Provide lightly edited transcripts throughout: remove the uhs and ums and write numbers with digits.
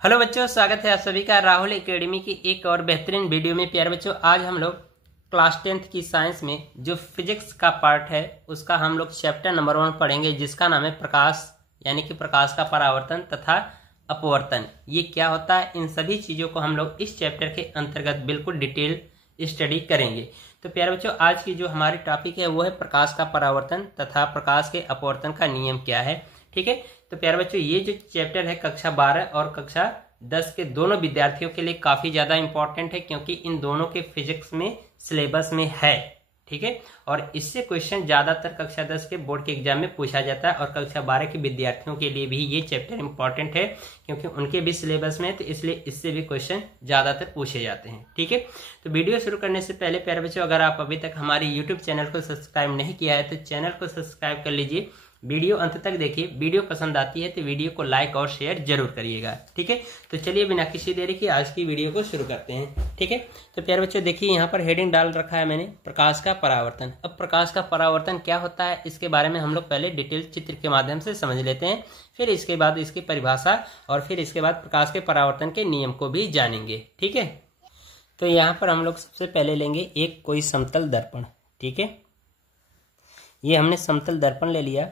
Hello बच्चों, स्वागत है आप सभी का राहुल एकेडमी की एक और बेहतरीन वीडियो में। प्यारे बच्चों, आज हम लोग क्लास 10th की साइंस में जो फिजिक्स का पार्ट है उसका हम लोग चैप्टर नंबर 1 पढ़ेंगे, जिसका नाम है प्रकाश, यानी कि प्रकाश का परावर्तन तथा अपवर्तन। ये क्या होता है, इन सभी चीज़ों को हम लोग इस चैप्टर के अंतर्गत बिल्कुल डिटेल स्टडी करेंगे। तो प्यारे बच्चों, आज की जो हमारी टॉपिक है वो है प्रकाश का परावर्तन तथा प्रकाश के अपवर्तन का नियम क्या है। ठीक है, तो प्यारे बच्चों, ये जो चैप्टर है कक्षा 12 और कक्षा 10 के दोनों विद्यार्थियों के लिए काफी ज्यादा इंपॉर्टेंट है, क्योंकि इन दोनों के फिजिक्स में सिलेबस में है। ठीक है, और इससे क्वेश्चन ज्यादातर कक्षा 10 के बोर्ड के एग्जाम में पूछा जाता है, और कक्षा 12 के विद्यार्थियों के लिए भी ये चैप्टर इंपॉर्टेंट है, क्योंकि उनके भी सिलेबस में है, तो इसलिए इससे भी क्वेश्चन ज्यादातर पूछे जाते हैं। ठीक है, तो वीडियो शुरू करने से पहले प्यारे बच्चों, अगर आप अभी तक हमारे यूट्यूब चैनल को सब्सक्राइब नहीं किया है तो चैनल को सब्सक्राइब कर लीजिए। वीडियो अंत तक देखिए, वीडियो पसंद आती है तो वीडियो को लाइक और शेयर जरूर करिएगा। ठीक है, तो चलिए बिना किसी देरी की आज की वीडियो को शुरू करते हैं। ठीक है, तो प्यारे बच्चों देखिए, यहाँ पर हेडिंग डाल रखा है मैंने, प्रकाश का परावर्तन। अब प्रकाश का परावर्तन क्या होता है, इसके बारे में हम लोग पहले डिटेल चित्र के माध्यम से समझ लेते हैं, फिर इसके बाद इसकी परिभाषा और फिर इसके बाद प्रकाश के परावर्तन के नियम को भी जानेंगे। ठीक है, तो यहाँ पर हम लोग सबसे पहले लेंगे एक कोई समतल दर्पण। ठीक है, ये हमने समतल दर्पण ले लिया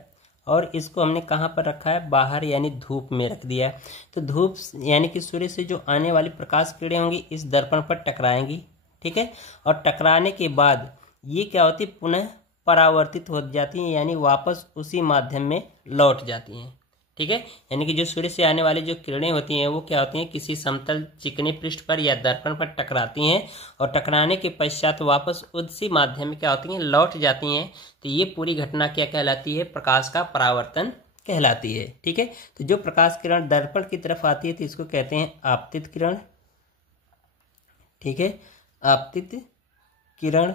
और इसको हमने कहाँ पर रखा है, बाहर यानी धूप में रख दिया। तो धूप यानी कि सूर्य से जो आने वाली प्रकाश किरणें होंगी इस दर्पण पर टकराएंगी। ठीक है, और टकराने के बाद ये क्या होती है, पुनः परावर्तित हो जाती हैं, यानी वापस उसी माध्यम में लौट जाती हैं। ठीक है, यानी कि जो सूर्य से आने वाली जो किरणें होती हैं वो क्या होती हैं, किसी समतल चिकने पृष्ठ पर या दर्पण पर टकराती हैं और टकराने के पश्चात वापस उसी माध्यम में क्या होती हैं, लौट जाती हैं। तो ये पूरी घटना क्या कहलाती है, प्रकाश का परावर्तन कहलाती है। ठीक है, तो जो प्रकाश किरण दर्पण की तरफ आती है तो इसको कहते हैं आपतित किरण। ठीक है, आपतित किरण।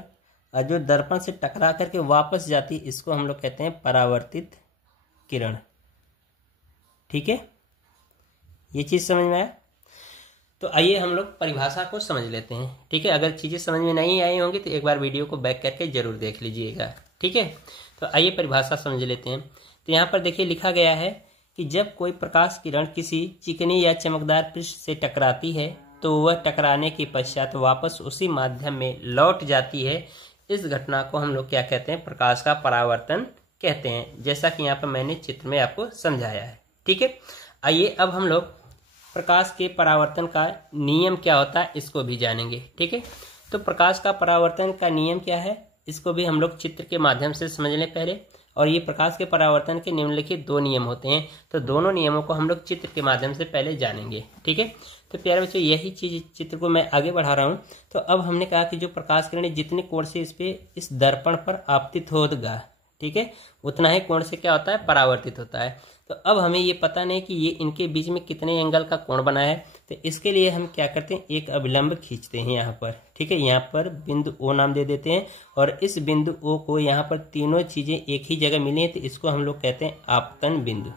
और जो दर्पण से टकरा करके वापस जाती है इसको हम लोग कहते हैं परावर्तित किरण। ठीक है, ये चीज समझ में आया। तो आइए हम लोग परिभाषा को समझ लेते हैं। ठीक है, अगर चीजें समझ में नहीं आई होंगी तो एक बार वीडियो को बैक करके जरूर देख लीजिएगा। ठीक है, तो आइए परिभाषा समझ लेते हैं। तो यहाँ पर देखिए लिखा गया है कि जब कोई प्रकाश किरण किसी चिकनी या चमकदार पृष्ठ से टकराती है तो वह टकराने के पश्चात वापस उसी माध्यम में लौट जाती है। इस घटना को हम लोग क्या कहते हैं, प्रकाश का परावर्तन कहते हैं, जैसा कि यहाँ पर मैंने चित्र में आपको समझाया है। ठीक है, आइए अब हम लोग प्रकाश के परावर्तन का नियम क्या होता है इसको भी जानेंगे। ठीक है, तो प्रकाश का परावर्तन का नियम क्या है इसको भी हम लोग चित्र के माध्यम से समझ लें पहले। और ये प्रकाश के परावर्तन के निम्नलिखित 2 नियम होते हैं, तो दोनों नियमों को हम लोग चित्र के माध्यम से पहले जानेंगे। ठीक है, तो प्यारे बच्चों यही चीज चित्र को मैं आगे बढ़ा रहा हूँ। तो अब हमने कहा कि जो प्रकाश किरणें जितने कोण से इस दर्पण पर आपतित होगा, ठीक है, उतना ही कोण से क्या होता है, परावर्तित होता है। तो अब हमें ये पता नहीं कि ये इनके बीच में कितने एंगल का कोण बना है, तो इसके लिए हम क्या करते हैं, एक अभिलंब खींचते हैं यहाँ पर। ठीक है, यहाँ पर बिंदु ओ नाम दे देते हैं, और इस बिंदु ओ को यहाँ पर तीनों चीजें एक ही जगह मिली तो इसको हम लोग कहते हैं आपतन बिंदु।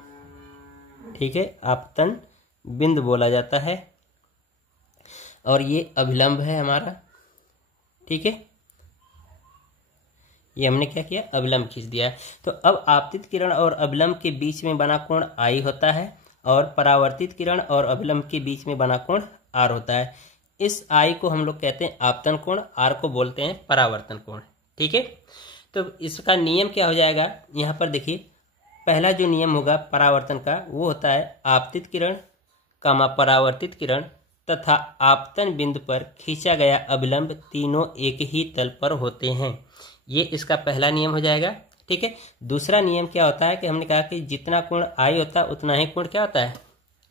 ठीक है, आपतन बिंदु बोला जाता है, और ये अभिलंब है हमारा। ठीक है, ये हमने क्या किया, अभिलंब खींच दिया। तो अब आपतित किरण और अभिलंब के बीच में बना कोण आई होता है, और परावर्तित किरण और अभिलंब के बीच में बना कोण आर होता है। इस आई को हम लोग कहते हैं आपतन कोण, आर को बोलते हैं परावर्तन कोण। ठीक है, तो इसका नियम क्या हो जाएगा, यहाँ पर देखिए पहला जो नियम होगा परावर्तन का वो होता है आपतित किरण कामा परावर्तित किरण तथा आपतन बिंदु पर खींचा गया अभिलंब तीनों एक ही तल पर होते हैं। ये इसका पहला नियम हो जाएगा। ठीक है, दूसरा नियम क्या होता है कि हमने कहा कि जितना कोण आई होता है उतना ही कोण क्या होता है,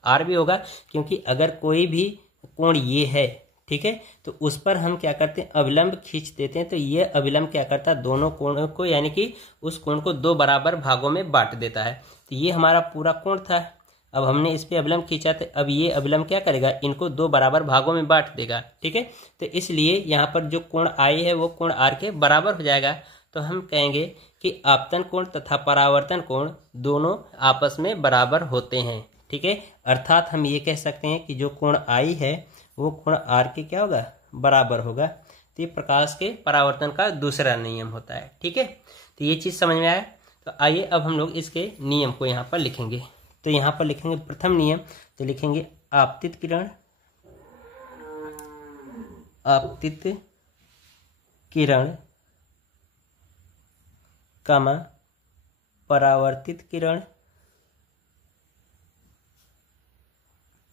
आर भी होगा, क्योंकि अगर कोई भी कोण ये है, ठीक है, तो उस पर हम क्या करते हैं, अभिलंब खींच देते हैं। तो ये अभिलंब क्या करता है, दोनों कोणों को यानी कि उस कोण को 2 बराबर भागों में बांट देता है। तो ये हमारा पूरा कोण था, अब हमने इस पे अभिलंब खींचा, तो अब ये अभिलंब क्या करेगा, इनको 2 बराबर भागों में बांट देगा। ठीक है, तो इसलिए यहाँ पर जो कोण आई है वो कोण आर के बराबर हो जाएगा। तो हम कहेंगे कि आपतन कोण तथा परावर्तन कोण दोनों आपस में बराबर होते हैं। ठीक है, अर्थात हम ये कह सकते हैं कि जो कोण आई है वो कोण आर के क्या होगा, बराबर होगा। तो ये प्रकाश के परावर्तन का दूसरा नियम होता है। ठीक है, तो ये चीज समझ में आया। तो आइए अब हम लोग इसके नियम को यहाँ पर लिखेंगे। तो यहाँ पर लिखेंगे प्रथम नियम, तो लिखेंगे आपतित किरण, आपतित किरण, कामा परावर्तित किरण,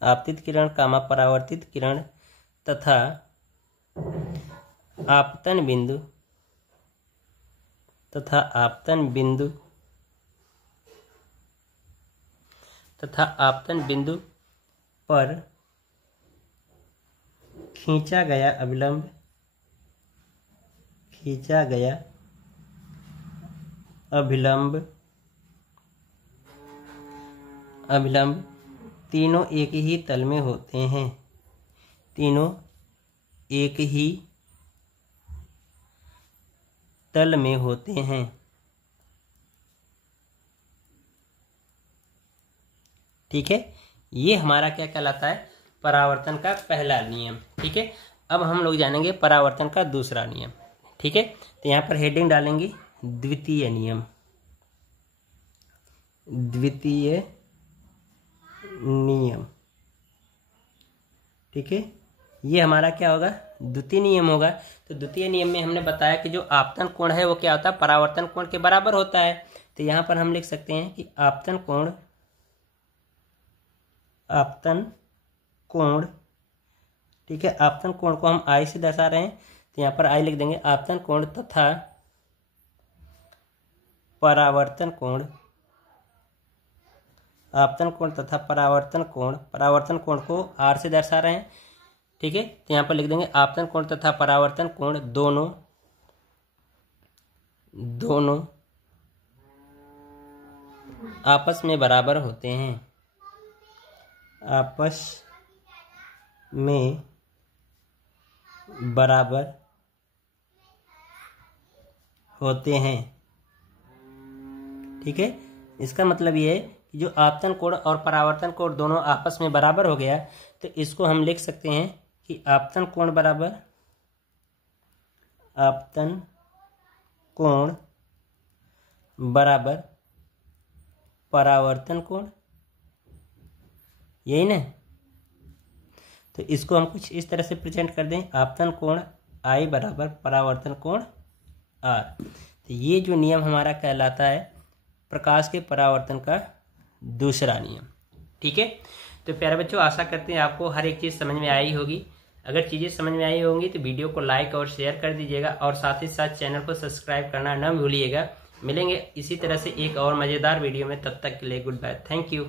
आपतित किरण कामा परावर्तित किरण तथा आपतन बिंदु तथा आपतन बिंदु पर खींचा गया अभिलंब तीनों एक ही तल में होते हैं, तीनों एक ही तल में होते हैं। ठीक है, ये हमारा क्या कहलाता है, परावर्तन का पहला नियम। ठीक है, अब हम लोग जानेंगे परावर्तन का दूसरा नियम। ठीक है, तो यहाँ पर हेडिंग डालेंगे द्वितीय नियम। द्वितीय नियम, ठीक है, ये हमारा क्या होगा, द्वितीय नियम होगा। तो द्वितीय नियम में हमने बताया कि जो आपतन कोण है वो क्या होता है, परावर्तन कोण के बराबर होता है। तो यहाँ पर हम लिख सकते हैं कि आपतन कोण, ठीक है, आपतन कोण को हम आई से दर्शा रहे हैं, तो यहाँ पर आई लिख देंगे। आपतन कोण तथा परावर्तन कोण, आपतन कोण तथा परावर्तन कोण को आर से दर्शा रहे हैं। ठीक है, तो यहाँ पर लिख देंगे आपतन कोण तथा परावर्तन कोण दोनों आपस में बराबर होते हैं, आपस में बराबर होते हैं। ठीक है, इसका मतलब ये है कि जो आपतन कोण और परावर्तन कोण दोनों आपस में बराबर हो गया, तो इसको हम लिख सकते हैं कि आपतन कोण बराबर परावर्तन कोण, यही ना। तो इसको हम कुछ इस तरह से प्रेजेंट कर दें, आपतन कोण आई बराबर परावर्तन कोण आर। तो ये जो नियम हमारा कहलाता है प्रकाश के परावर्तन का दूसरा नियम। ठीक है, तो प्यारे बच्चों, आशा करते हैं आपको हर एक चीज़ समझ में आई होगी। अगर चीज़ें समझ में आई होंगी तो वीडियो को लाइक और शेयर कर दीजिएगा, और साथ ही साथ चैनल को सब्सक्राइब करना न भूलिएगा। मिलेंगे इसी तरह से एक और मज़ेदार वीडियो में, तब तक के लिए गुड बाय, थैंक यू।